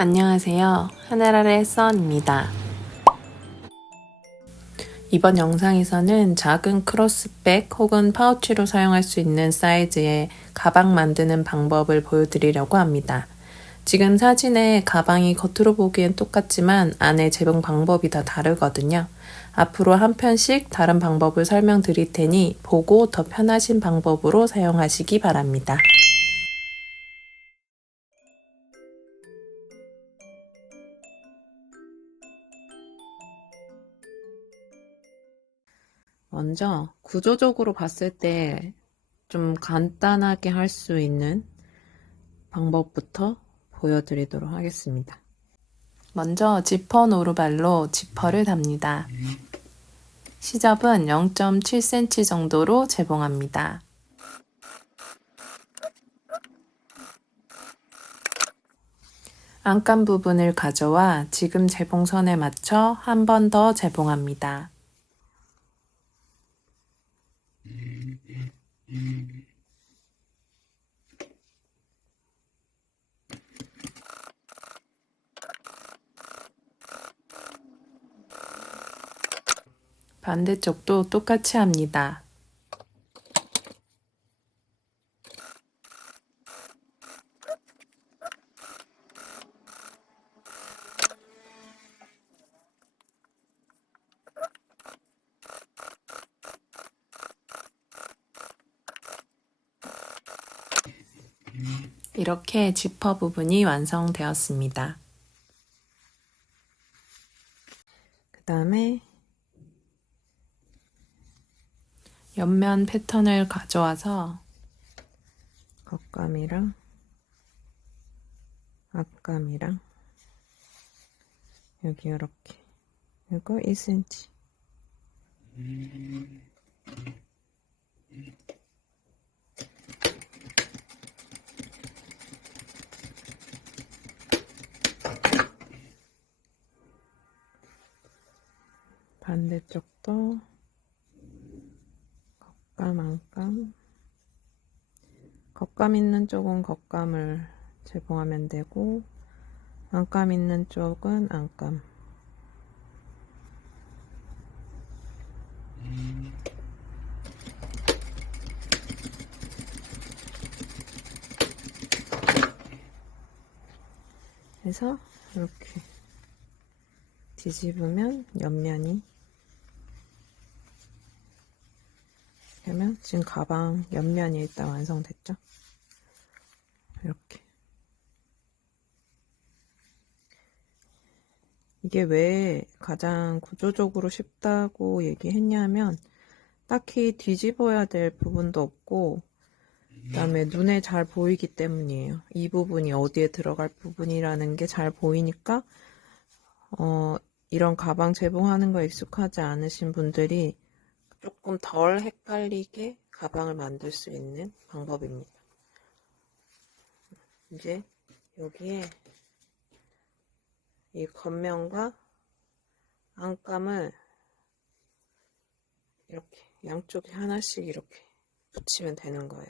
안녕하세요. 하늘아래 썬입니다. 이번 영상에서는 작은 크로스백 혹은 파우치로 사용할 수 있는 사이즈의 가방 만드는 방법을 보여드리려고 합니다. 지금 사진에 가방이 겉으로 보기엔 똑같지만 안에 재봉 방법이 다 다르거든요. 앞으로 한 편씩 다른 방법을 설명드릴 테니 보고 더 편하신 방법으로 사용하시기 바랍니다. 먼저 구조적으로 봤을 때 좀 간단하게 할 수 있는 방법부터 보여드리도록 하겠습니다. 먼저 지퍼 노루발로 지퍼를 답니다. 시접은 0.7cm 정도로 재봉합니다. 안감 부분을 가져와 지금 재봉선에 맞춰 한 번 더 재봉합니다. 반대쪽도 똑같이 합니다. 이렇게 지퍼 부분이 완성되었습니다. 그 다음에 옆면 패턴을 가져와서 겉감이랑 앞감이랑 여기 이렇게 그리고 1cm 반대쪽도 겉감, 안감 겉감 있는 쪽은 겉감을 재봉하면 되고 안감 있는 쪽은 안감 해서 이렇게 뒤집으면 옆면이 그러면 지금 가방 옆면이 일단 완성됐죠? 이렇게 이게 왜 가장 구조적으로 쉽다고 얘기했냐면 딱히 뒤집어야 될 부분도 없고 그 다음에 눈에 잘 보이기 때문이에요. 이 부분이 어디에 들어갈 부분이라는 게 잘 보이니까 이런 가방 재봉하는 거 익숙하지 않으신 분들이 조금 덜 헷갈리게 가방을 만들 수 있는 방법입니다. 이제 여기에 이 겉면과 안감을 이렇게 양쪽에 하나씩 이렇게 붙이면 되는 거예요.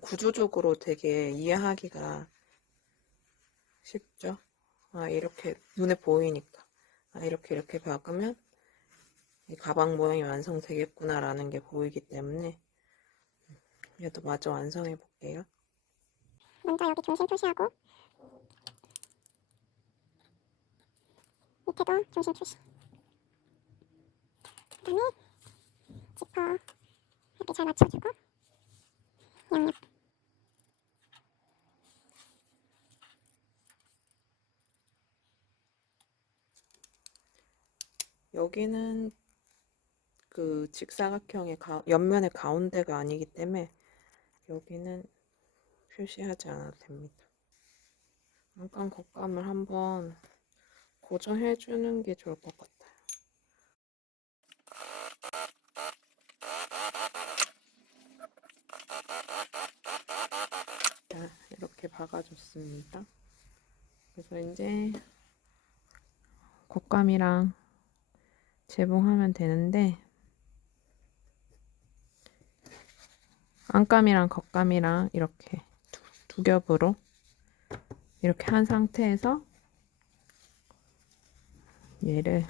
구조적으로 되게 이해하기가 쉽죠? 이렇게 눈에 보이니까. 이렇게 박으면 이 가방 모양이 완성되겠구나 라는 게 보이기 때문에 얘도 마저 완성해 볼게요. 먼저 여기 중심 표시하고 밑에도 중심 표시. 그 다음에 지퍼 이렇게 잘 맞춰주고 양옆 여기는 그 직사각형의 옆면의 가운데가 아니기 때문에 여기는 표시하지 않아도 됩니다. 안감 겉감을 한번 고정해 주는 게 좋을 것 같아요. 자, 이렇게 박아줬습니다. 그래서 이제 겉감이랑 재봉하면 되는데 안감이랑 겉감이랑 이렇게 두 겹으로 이렇게 한 상태에서 얘를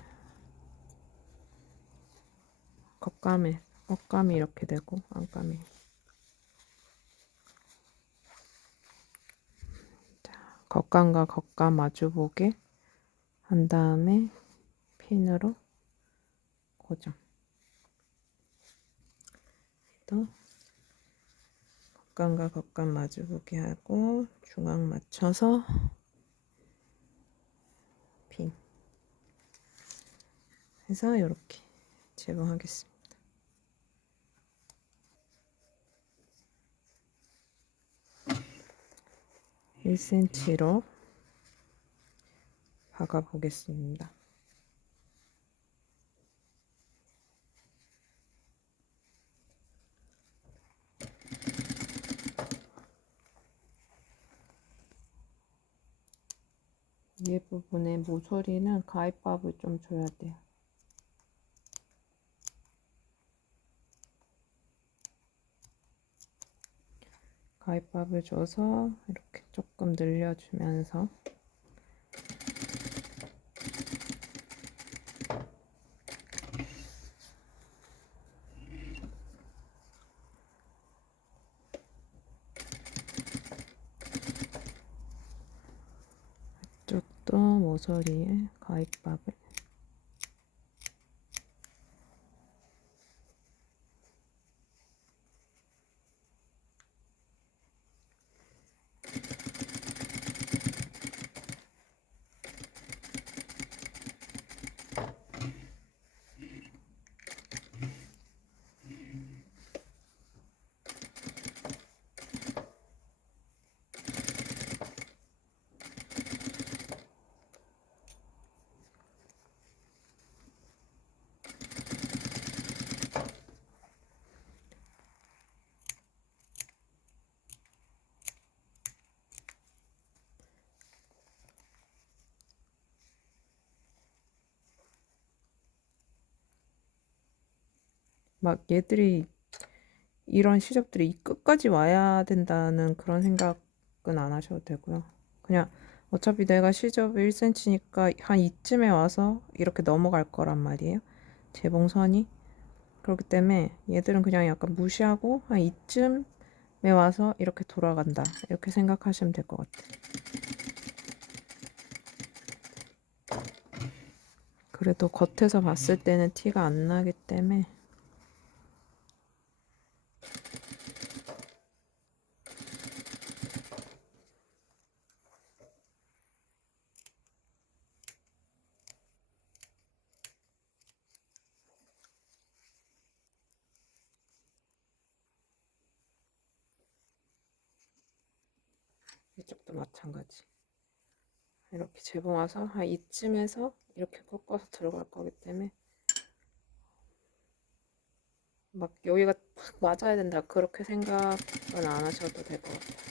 겉감이 이렇게 되고 안감이 겉감과 겉감 마주보게 한 다음에 핀으로 고정. 또 겉감과 겉감 마주보게 하고 중앙 맞춰서 핀 해서 이렇게 재봉하겠습니다. 1cm로 박아 보겠습니다. 위에 부분에 모서리는 가위밥을 좀 줘야 돼요. 가위밥을 줘서 이렇게 조금 늘려주면서 이쪽도 모서리에 가위밥을 막 얘들이 이런 시접들이 이 끝까지 와야 된다는 그런 생각은 안 하셔도 되고요. 그냥 어차피 내가 시접이 1cm니까 한 이쯤에 와서 이렇게 넘어갈 거란 말이에요. 재봉선이. 그렇기 때문에 얘들은 그냥 약간 무시하고 한 이쯤에 와서 이렇게 돌아간다. 이렇게 생각하시면 될 것 같아요. 그래도 겉에서 봤을 때는 티가 안 나기 때문에 이쪽도 마찬가지. 이렇게 재봉 와서 한 이쯤에서 이렇게 꺾어서 들어갈 거기 때문에 막 여기가 딱 맞아야 된다 그렇게 생각은 안 하셔도 될 것 같아요.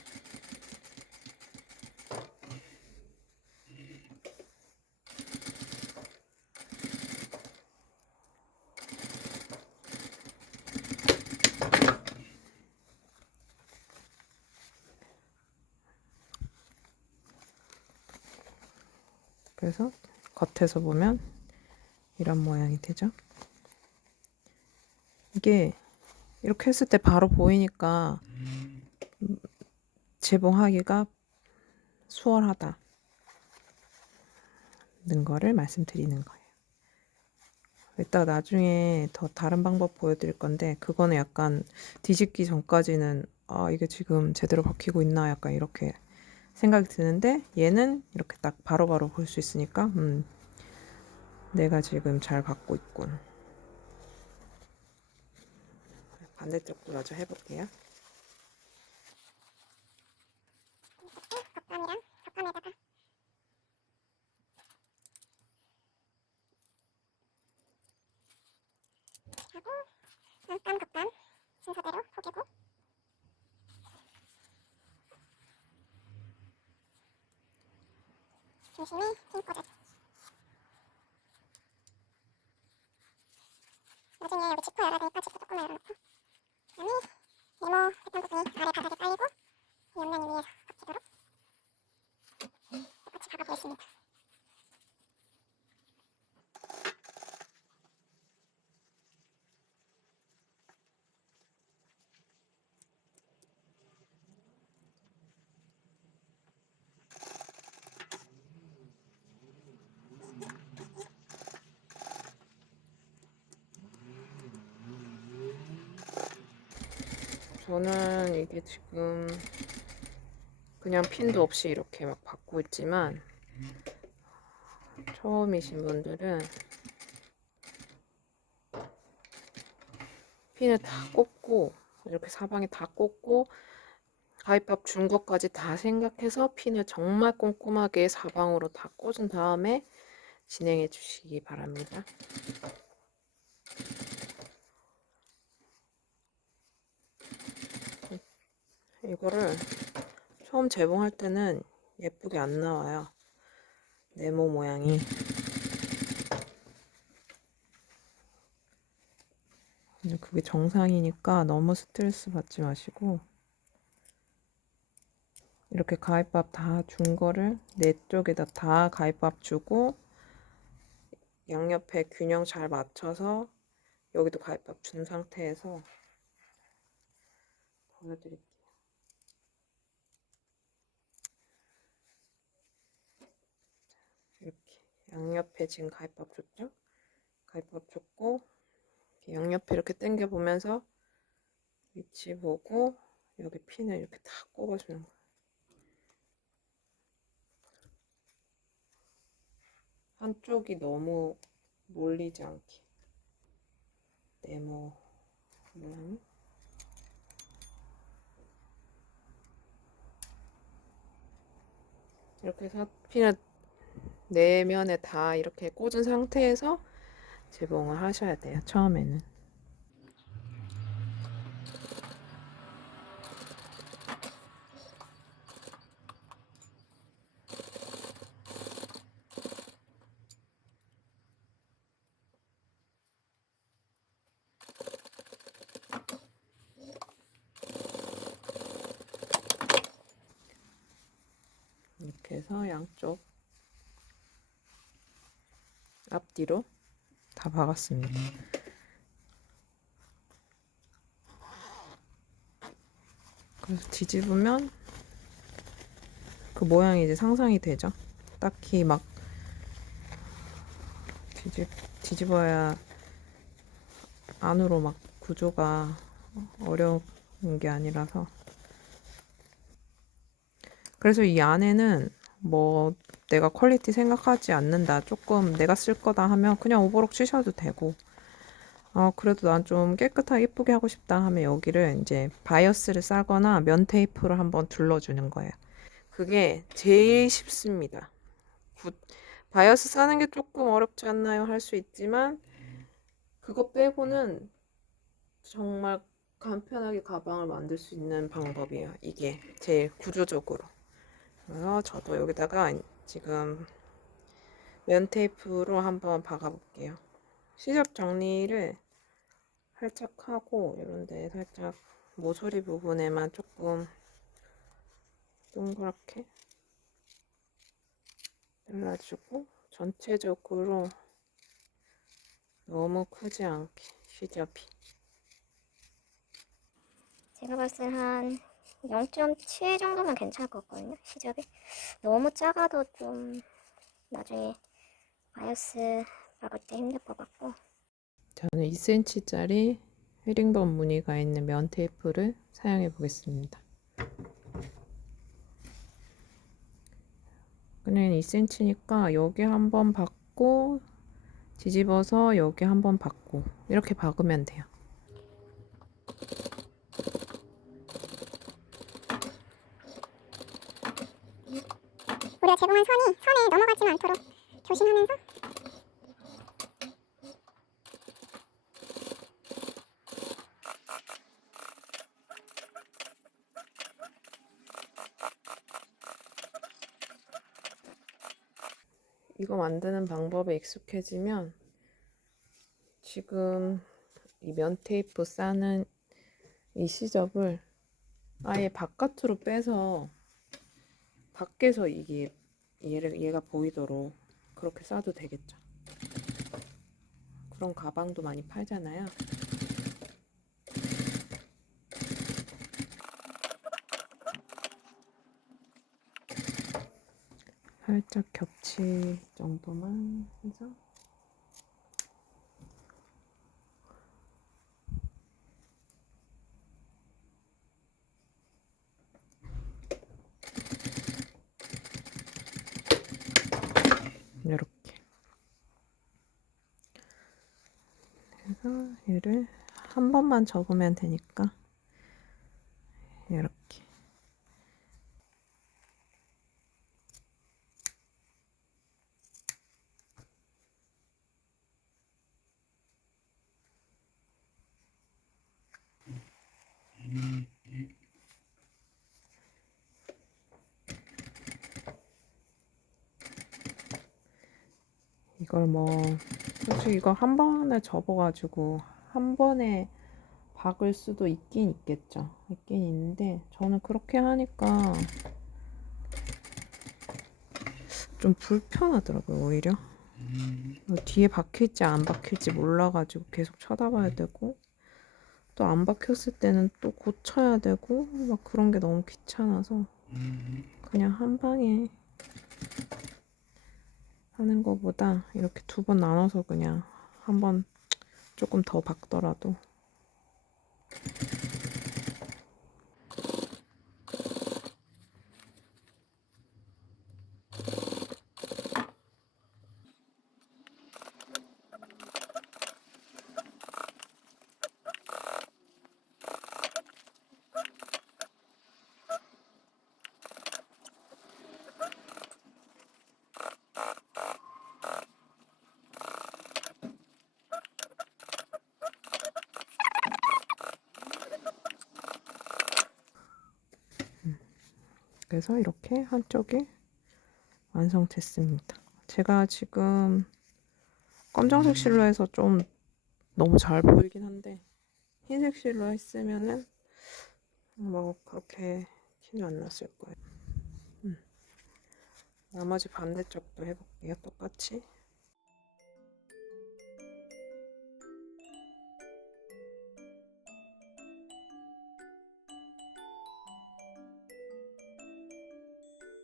그래서 겉에서 보면 이런 모양이 되죠. 이게 이렇게 했을 때 바로 보이니까 재봉하기가 수월하다는 거를 말씀드리는 거예요. 이따 나중에 더 다른 방법 보여드릴 건데 그거는 약간 뒤집기 전까지는 아 이게 지금 제대로 박히고 있나 약간 이렇게 생각이 드는데 얘는 이렇게 딱 바로바로 볼 수 있으니까 내가 지금 잘 박고 있군. 반대쪽도 마저 해볼게요. 겉감이랑 겉감에다가 하고 안감 겉감 순서대로 포개고 중심에 핀 꽂아줘. 나중에 여기 지퍼 열어야 되니까 지퍼 조금만 열어놓고 그다음에 네모 했던 부분이 아래 바닥에 깔리고 이 옆면이 위에서 박히도록 똑같이 박아보겠습니다. 저는 이게 지금 그냥 핀도 없이 이렇게 막 받고 있지만, 처음이신 분들은 핀을 다 꽂고, 이렇게 사방에 다 꽂고, 가위밥 준 것까지 다 생각해서 핀을 정말 꼼꼼하게 사방으로 다 꽂은 다음에 진행해 주시기 바랍니다. 이거를 처음 재봉할 때는 예쁘게 안 나와요. 네모 모양이. 근데 그게 정상이니까 너무 스트레스 받지 마시고, 이렇게 가위밥 다 준 거를 네 쪽에다 다 가위밥 주고, 양옆에 균형 잘 맞춰서 여기도 가위밥 준 상태에서 보여드릴게요. 이렇게 양옆에 지금 가위밥 줬죠? 가위밥 줬고, 양옆에 이렇게 당겨 보면서 위치 보고 여기 핀을 이렇게 탁 꼽아주는 거예요. 한쪽이 너무 몰리지 않게. 네모 모양. 이렇게 해서 핀을 네 면에 다 이렇게 꽂은 상태에서 재봉을 하셔야 돼요. 처음에는. 이렇게 해서 양쪽 앞뒤로 다 박았습니다. 그래서 뒤집으면 그 모양이 이제 상상이 되죠. 딱히 막 뒤집어야 안으로 막 구조가 어려운 게 아니라서. 그래서 이 안에는 뭐 내가 퀄리티 생각하지 않는다, 조금 내가 쓸 거다 하면 그냥 오버록 치셔도 되고, 그래도 난 좀 깨끗하게 예쁘게 하고 싶다 하면 여기를 이제 바이어스를 싸거나 면 테이프를 한번 둘러주는 거예요. 그게 제일 쉽습니다. 바이어스 싸는 게 조금 어렵지 않나요? 할 수 있지만 그거 빼고는 정말 간편하게 가방을 만들 수 있는 방법이에요. 이게 제일 구조적으로. 그래서 저도 여기다가 지금 면 테이프로 한번 박아볼게요. 시접 정리를 살짝 하고 이런데 살짝 모서리 부분에만 조금 동그랗게 잘라주고, 전체적으로 너무 크지 않게 시접이. 제가 봤을 때 한 0.7 정도면 괜찮을 것 같거든요. 시접이 너무 작아도 좀 나중에 바이어스 박을 때 힘들 것 같고. 저는 2cm짜리 헤링본 무늬가 있는 면 테이프를 사용해 보겠습니다. 그냥 2cm니까 여기 한번 박고 뒤집어서 여기 한번 박고 이렇게 박으면 돼요. 우리가 제공한 선에 넘어가지 않도록 조심하면서 이거 만드는 방법에 익숙해지면 지금 이 면 테이프 싸는 이 시접을 아예 바깥으로 빼서 밖에서 얘가 보이도록 그렇게 싸도 되겠죠. 그런 가방도 많이 팔잖아요. 살짝 겹칠 정도만 해서 이렇게. 그래서 얘를 한 번만 접으면 되니까 이렇게. 이걸 뭐 솔직히 이거 한 번에 접어가지고 한 번에 박을 수도 있긴 있겠죠. 있긴 있는데 저는 그렇게 하니까 좀 불편하더라고요. 오히려 뒤에 박힐지 안 박힐지 몰라가지고 계속 쳐다봐야 되고, 또 안 박혔을 때는 또 고쳐야 되고 막 그런 게 너무 귀찮아서 그냥 한 방에 하는 거보다 이렇게 두 번 나눠서 그냥 한 번 조금 더 박더라도. 그래서 이렇게 한쪽이 완성됐습니다. 제가 지금 검정색 실로 해서 좀 너무 잘 보이긴 한데, 흰색 실로 했으면은 뭐 그렇게 티는 안 났을 거예요. 나머지 반대쪽도 해볼게요. 똑같이.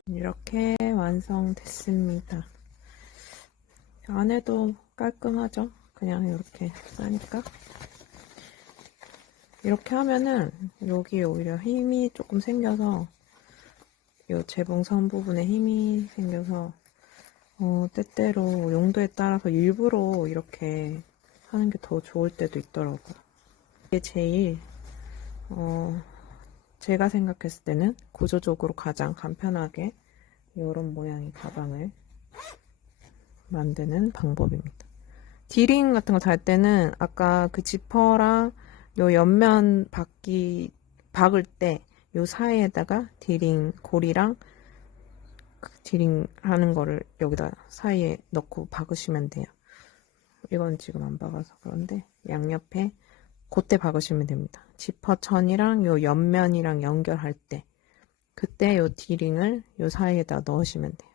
이렇게 완성됐습니다. 안에도 깔끔하죠? 그냥 이렇게 싸니까. 이렇게 하면은 여기 오히려 힘이 조금 생겨서, 이 재봉선 부분에 힘이 생겨서 때때로 용도에 따라서 일부러 이렇게 하는 게 더 좋을 때도 있더라고요. 이게 제일 제가 생각했을 때는 구조적으로 가장 간편하게 이런 모양의 가방을 만드는 방법입니다. 디링 같은 거 달 때는 아까 그 지퍼랑 요 옆면 박을 때 요 사이에다가 디링 고리랑 그 디링 하는 거를 여기다 사이에 넣고 박으시면 돼요. 이건 지금 안 박아서 그런데 양옆에 그때 박으시면 됩니다. 지퍼 천이랑 요 옆면이랑 연결할 때, 그때 요 디링을 요 사이에다 넣으시면 돼요.